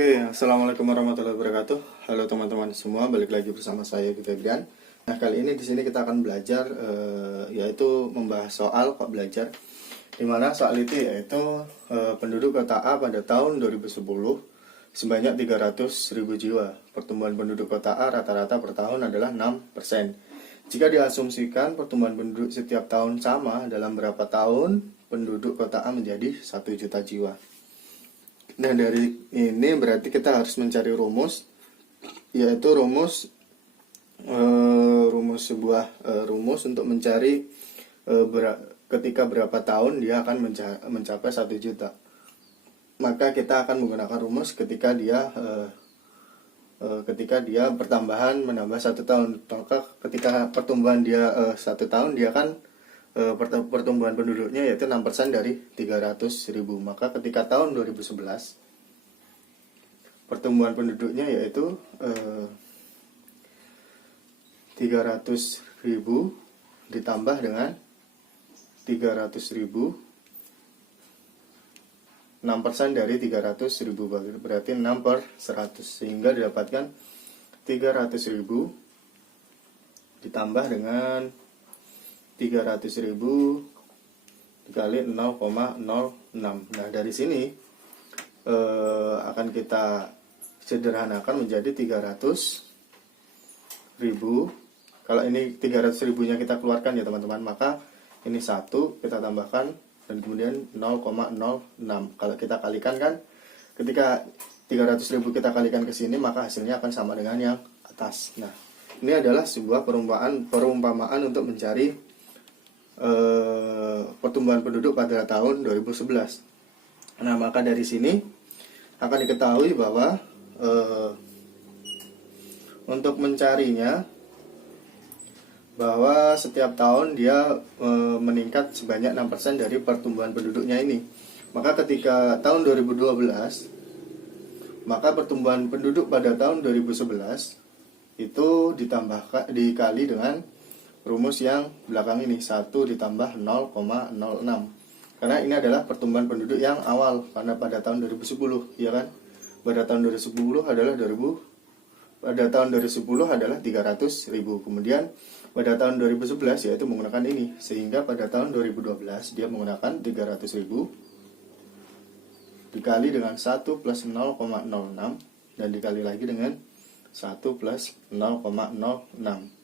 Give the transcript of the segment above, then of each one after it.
Oke, assalamualaikum warahmatullahi wabarakatuh. Halo teman-teman semua, balik lagi bersama saya di Febrian. Nah, kali ini di sini kita akan belajar yaitu membahas soal kok belajar. Dimana soal itu yaitu penduduk kota A pada tahun 2010 sebanyak 300.000 jiwa. Pertumbuhan penduduk kota A rata-rata per tahun adalah 6%. Jika diasumsikan pertumbuhan penduduk setiap tahun sama, dalam berapa tahun penduduk kota A menjadi 1 juta jiwa. Nah, dari ini berarti kita harus mencari rumus, yaitu rumus rumus untuk mencari ketika berapa tahun dia akan mencapai 1 juta. Maka kita akan menggunakan rumus ketika dia pertambahan menambah 1 tahun. Maka ketika pertumbuhan dia 1 tahun, dia akan pertumbuhan penduduknya yaitu 6% dari 300.000. Maka ketika tahun 2011 pertumbuhan penduduknya yaitu 300.000 ditambah dengan 300.000, 6% dari 300.000 berarti 6 per 100, sehingga didapatkan 300.000 ditambah dengan 300.000 dikali 0,06. Nah, dari sini akan kita sederhanakan menjadi 300.000. Kalau ini 300.000-nya kita keluarkan ya teman-teman, maka ini 1 kita tambahkan dan kemudian 0,06. Kalau kita kalikan kan, ketika 300.000 kita kalikan ke sini, maka hasilnya akan sama dengan yang atas. Nah, ini adalah sebuah perumpamaan untuk mencari pertumbuhan penduduk pada tahun 2011. Nah, maka dari sini akan diketahui bahwa untuk mencarinya, bahwa setiap tahun dia meningkat sebanyak 6% dari pertumbuhan penduduknya ini. Maka ketika tahun 2012, maka pertumbuhan penduduk pada tahun 2011 itu dikali dengan rumus yang belakang ini, 1 ditambah 0,06. Karena ini adalah pertumbuhan penduduk yang awal, karena pada tahun 2010, ya kan? Pada tahun 2010 adalah 300.000. Kemudian pada tahun 2011 yaitu menggunakan ini, sehingga pada tahun 2012 dia menggunakan 300.000 dikali dengan 1 plus 0,06 dan dikali lagi dengan 1 plus 0,06.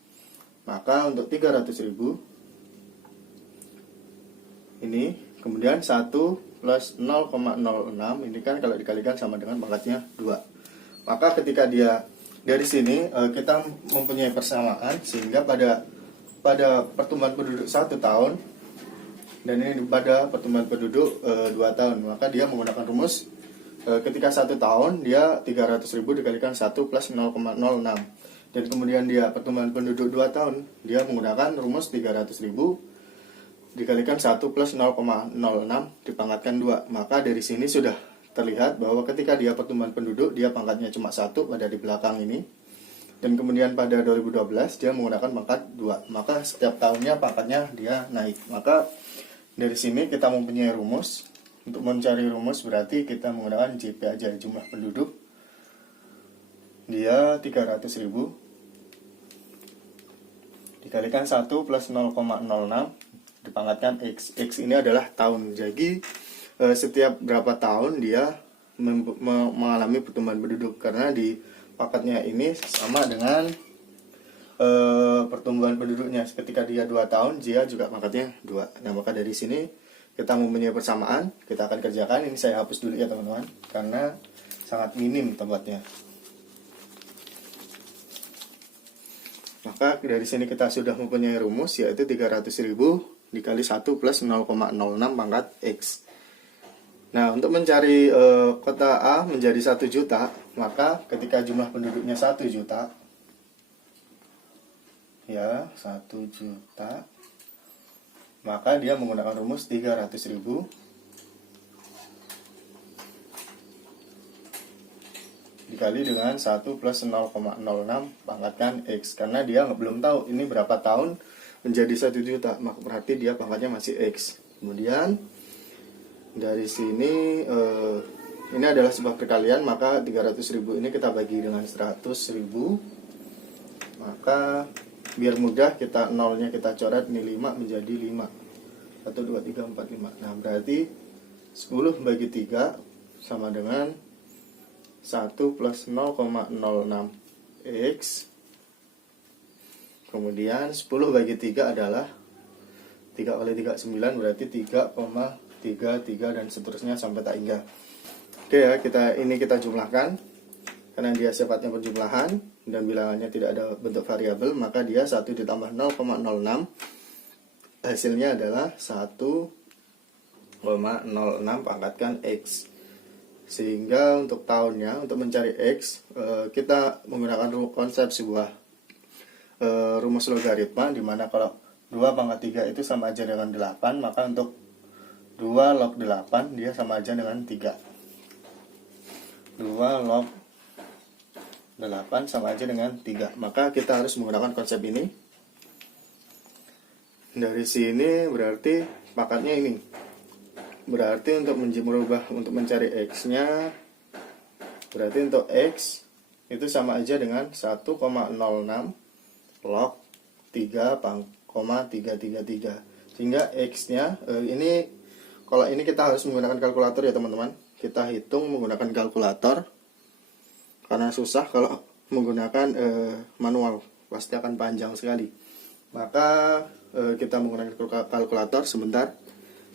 Maka untuk 300.000 ini, kemudian 1 plus 0,06 ini kan kalau dikalikan sama dengan pangkatnya 2. Maka ketika dia dari sini kita mempunyai persamaan, sehingga pada pertumbuhan penduduk 1 tahun dan ini pada pertumbuhan penduduk 2 tahun, maka dia menggunakan rumus ketika 1 tahun dia 300.000 dikalikan 1 plus 0,06. Dan kemudian dia pertumbuhan penduduk 2 tahun, dia menggunakan rumus 300.000 dikalikan 1 plus 0,06 dipangkatkan 2. Maka dari sini sudah terlihat bahwa ketika dia pertumbuhan penduduk, dia pangkatnya cuma 1 pada di belakang ini. Dan kemudian pada 2012 dia menggunakan pangkat 2. Maka setiap tahunnya pangkatnya dia naik. Maka dari sini kita mempunyai rumus. Untuk mencari rumus berarti kita menggunakan JP aja, jumlah penduduk. Dia 300.000 dikalikan 1 plus 0,06 dipangkatkan X. X ini adalah tahun. Jadi setiap berapa tahun dia mengalami pertumbuhan penduduk, karena di pangkatnya ini sama dengan pertumbuhan penduduknya. Ketika dia 2 tahun, dia juga pangkatnya 2. Nah, maka dari sini kita mempunyai persamaan. Kita akan kerjakan. Ini saya hapus dulu ya teman-teman, karena sangat minim tempatnya. Maka dari sini kita sudah mempunyai rumus, yaitu 300.000 dikali 1 plus 0,06 pangkat X. Nah, untuk mencari kota A menjadi 1 juta, maka ketika jumlah penduduknya 1 juta, ya 1 juta, maka dia menggunakan rumus 300.000 dikali dengan 1 plus 0,06 pangkatkan X. Karena dia belum tahu ini berapa tahun menjadi 1 juta, maka berarti dia pangkatnya masih X. Kemudian dari sini ini adalah sebuah perkalian, maka 300.000 ini kita bagi dengan 100.000. Maka biar mudah, kita nolnya kita coret, ini 5 menjadi 5. 1, 2, 3, 4, 5. Nah, berarti 10 bagi 3 sama dengan 1 plus 0,06 X. Kemudian 10 bagi 3 adalah 3 kali 3, 9, berarti 3,33 dan seterusnya sampai tak hingga. Oke ya, kita jumlahkan. Karena dia sifatnya penjumlahan dan bilangannya tidak ada bentuk variabel, maka dia 1 ditambah 0,06, hasilnya adalah 1,06 pangkatkan X. Sehingga untuk tahunnya, untuk mencari X, kita menggunakan konsep sebuah rumus logaritma, dimana kalau 2 pangkat 3 itu sama aja dengan 8, maka untuk 2 log 8 dia sama aja dengan 3. 2 log 8 sama aja dengan 3. Maka kita harus menggunakan konsep ini. Dari sini berarti pangkatnya ini. Berarti untuk merubah, untuk mencari X-nya, berarti untuk X itu sama aja dengan 1,06 log 3,333. Sehingga X-nya ini, kalau ini kita harus menggunakan kalkulator ya teman-teman. Kita hitung menggunakan kalkulator, karena susah kalau menggunakan manual, pasti akan panjang sekali. Maka kita menggunakan kalkulator. Sebentar,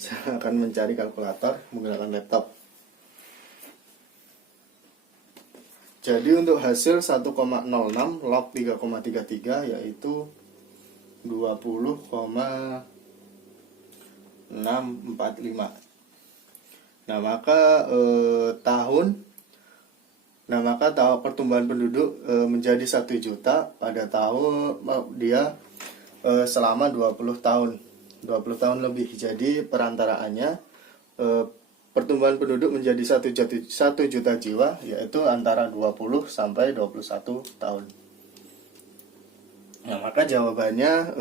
saya akan mencari kalkulator menggunakan laptop. Jadi untuk hasil 1,06 log 3,33 yaitu 20,645. Nah, maka pertumbuhan penduduk menjadi 1 juta pada tahun dia selama 20 tahun. 20 tahun lebih. Jadi perantaraannya pertumbuhan penduduk menjadi 1 juta jiwa, yaitu antara 20 sampai 21 tahun. Nah, maka jawabannya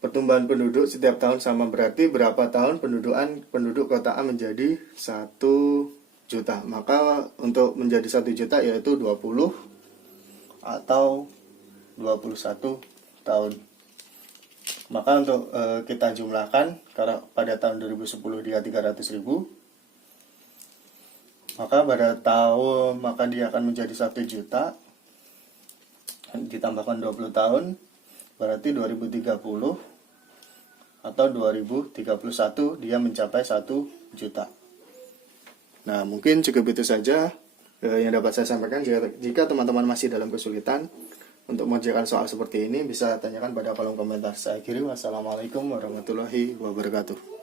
pertumbuhan penduduk setiap tahun sama, berarti berapa tahun penduduk kota A menjadi 1 juta. Maka untuk menjadi 1 juta yaitu 20 atau 21 tahun. Maka untuk kita jumlahkan, karena pada tahun 2010 dia 300.000, maka dia akan menjadi 1 juta ditambahkan 20 tahun, berarti 2030 atau 2031 dia mencapai 1 juta. Nah, mungkin cukup itu saja yang dapat saya sampaikan. Jika teman-teman masih dalam kesulitan untuk mengerjakan soal seperti ini, bisa tanyakan pada kolom komentar. Saya akhiri, wassalamualaikum warahmatullahi wabarakatuh.